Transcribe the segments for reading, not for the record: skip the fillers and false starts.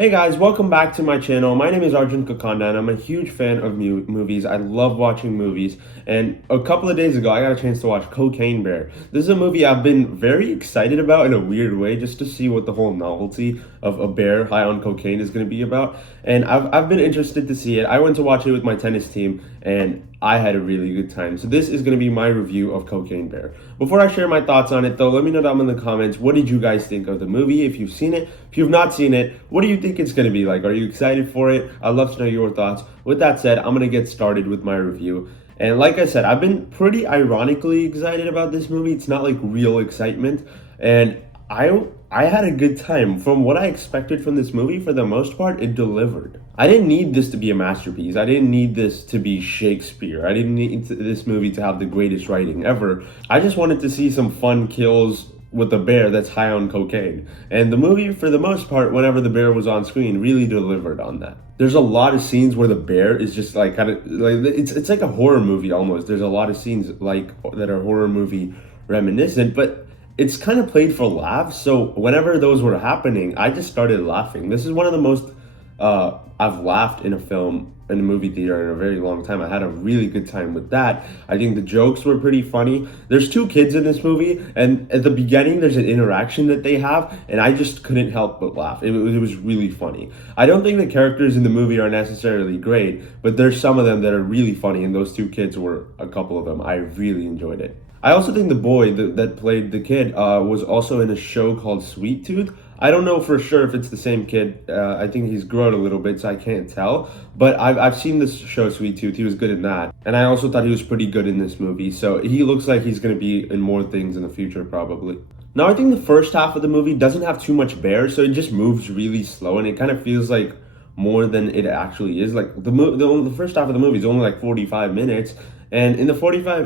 Hey guys, welcome back to my channel. My name is Arjun Kakanda and I'm a huge fan of movies. I love watching movies. And a couple of days ago, I got a chance to watch Cocaine Bear. This is a movie I've been very excited about in a weird way, just to see what the whole novelty of a bear high on cocaine is going to be about. And I've been interested to see it. I went to watch it with my tennis team and I had a really good time. So this is going to be my review of Cocaine Bear. Before I share my thoughts on it though, let me know down in the comments, what did you guys think of the movie? If you've seen it, if you've not seen it, what do you think it's going to be like? Are you excited for it? I'd love to know your thoughts. With that said, I'm going to get started with my review. And like I said, I've been pretty ironically excited about this movie. It's not like real excitement. And I had a good time. From what I expected from this movie, for the most part, it delivered. I didn't need this to be a masterpiece. I didn't need this to be Shakespeare. I didn't need this movie to have the greatest writing ever. I just wanted to see some fun kills with a bear that's high on cocaine. And the movie, for the most part, whenever the bear was on screen, really delivered on that. There's a lot of scenes where the bear is just like kind of like it's like a horror movie almost. There's a lot of scenes like that are horror movie reminiscent, but it's kind of played for laughs. So whenever those were happening, I just started laughing. This is one of the most I've laughed in a film in a movie theater in a very long time. I had a really good time with that. I think the jokes were pretty funny. There's two kids in this movie, and at the beginning there's an interaction that they have, and I just couldn't help but laugh. It was really funny. I don't think the characters in the movie are necessarily great, but there's some of them that are really funny, and those two kids were a couple of them. I really enjoyed it. I also think the boy that played the kid was also in a show called Sweet Tooth. I don't know for sure if it's the same kid. I think he's grown a little bit, so I can't tell. But I've seen this show, Sweet Tooth. He was good in that. And I also thought he was pretty good in this movie. So he looks like he's going to be in more things in the future, probably. Now, I think the first half of the movie doesn't have too much bear, so it just moves really slow. And it kind of feels like more than it actually is. Like the first half of the movie is only like 45 minutes. And in the 45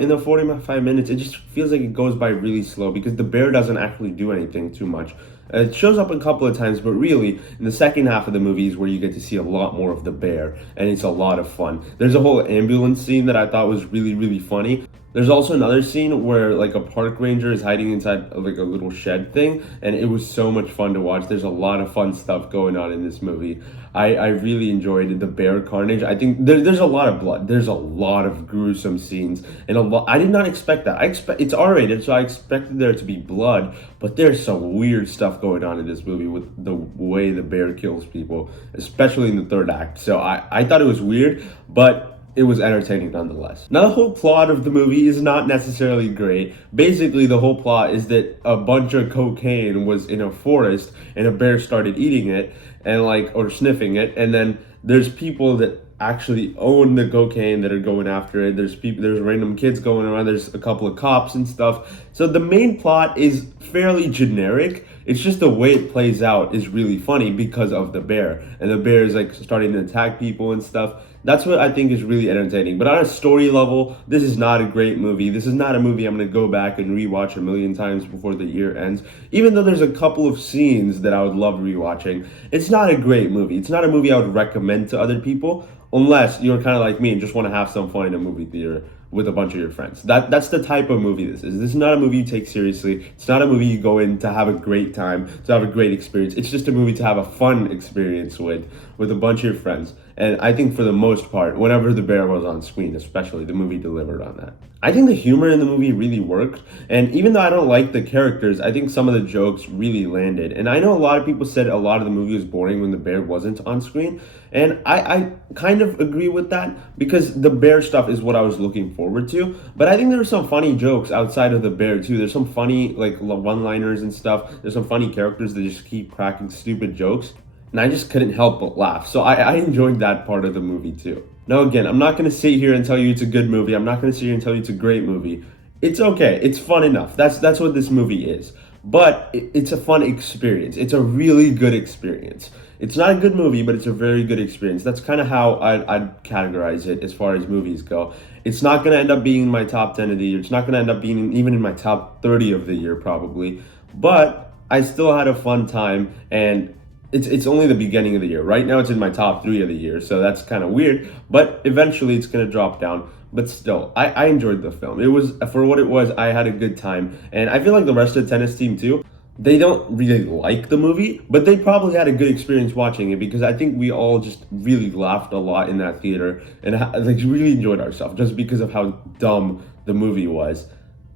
minutes, it just feels like it goes by really slow because the bear doesn't actually do anything too much. It shows up a couple of times, but really, in the second half of the movie is where you get to see a lot more of the bear, and it's a lot of fun. There's a whole ambulance scene that I thought was really, really funny. There's also another scene where like a park ranger is hiding inside like a little shed thing, and it was so much fun to watch. There's a lot of fun stuff going on in this movie. I really enjoyed the bear carnage. I think there's a lot of blood. There's a lot of gruesome scenes, and a lot. I did not expect that. I expect it's R-rated, so I expected there to be blood, but there's some weird stuff going on in this movie with the way the bear kills people, especially in the third act. So I thought it was weird, but it was entertaining nonetheless. Now, the whole plot of the movie is not necessarily great. Basically, the whole plot is that a bunch of cocaine was in a forest and a bear started eating it and or sniffing it, and then there's people that actually own the cocaine that are going after it. There's random kids going around, there's a couple of cops and stuff. So the main plot is fairly generic. It's just the way it plays out is really funny because of the bear. And the bear is like starting to attack people and stuff. That's what I think is really entertaining. But on a story level, this is not a great movie. This is not a movie I'm going to go back and rewatch a million times before the year ends. Even though there's a couple of scenes that I would love rewatching, it's not a great movie. It's not a movie I would recommend to other people unless you're kind of like me and just want to have some fun in a movie theater with a bunch of your friends. That's the type of movie this is. This is not a movie you take seriously. It's not a movie you go in to have a great time, to have a great experience. It's just a movie to have a fun experience with a bunch of your friends. And I think for the most part, whenever the bear was on screen, especially, the movie delivered on that. I think the humor in the movie really worked. And even though I don't like the characters, I think some of the jokes really landed. And I know a lot of people said a lot of the movie was boring when the bear wasn't on screen. And I kind of agree with that because the bear stuff is what I was looking forward to. But I think there were some funny jokes outside of the bear too. There's some funny one-liners and stuff. There's some funny characters that just keep cracking stupid jokes. And I just couldn't help but laugh. So I enjoyed that part of the movie too. Now again, I'm not going to sit here and tell you it's a good movie. I'm not going to sit here and tell you it's a great movie. It's okay. It's fun enough. That's what this movie is. But it's a fun experience. It's a really good experience. It's not a good movie, but it's a very good experience. That's kind of how I'd categorize it as far as movies go. It's not going to end up being in my top 10 of the year. It's not going to end up being even in my top 30 of the year probably. But I still had a fun time, and it's only the beginning of the year. Right now it's in my top 3 of the year, so that's kind of weird, but eventually it's going to drop down. But still, I enjoyed the film. It was, for what it was, I had a good time. And I feel like the rest of the tennis team too, they don't really like the movie, but they probably had a good experience watching it because I think we all just really laughed a lot in that theater and like really enjoyed ourselves just because of how dumb the movie was.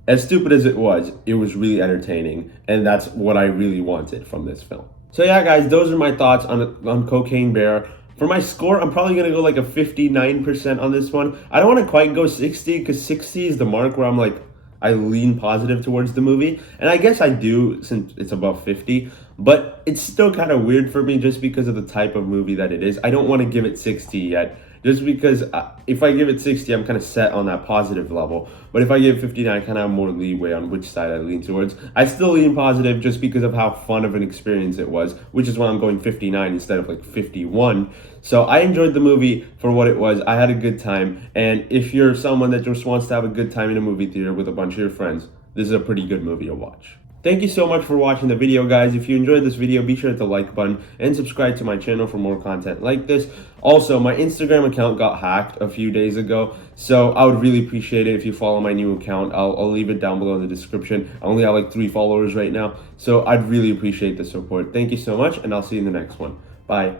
As stupid as it was really entertaining, and that's what I really wanted from this film. So yeah, guys, those are my thoughts on Cocaine Bear. For my score, I'm probably gonna go like a 59% on this one. I don't want to quite go 60 because 60 is the mark where I'm like I lean positive towards the movie, and I guess I do since it's above 50. But it's still kind of weird for me just because of the type of movie that it is. I don't want to give it 60 yet just because if I give it 60, I'm kind of set on that positive level. But if I give it 59, I kind of have more leeway on which side I lean towards. I still lean positive just because of how fun of an experience it was, which is why I'm going 59 instead of like 51. So I enjoyed the movie for what it was. I had a good time. And if you're someone that just wants to have a good time in a movie theater with a bunch of your friends, this is a pretty good movie to watch. Thank you so much for watching the video, guys. If you enjoyed this video, be sure to hit the like button and subscribe to my channel for more content like this. Also, my Instagram account got hacked a few days ago, so I would really appreciate it if you follow my new account. I'll leave it down below in the description. I only have like 3 followers right now, so I'd really appreciate the support. Thank you so much, and I'll see you in the next one. Bye.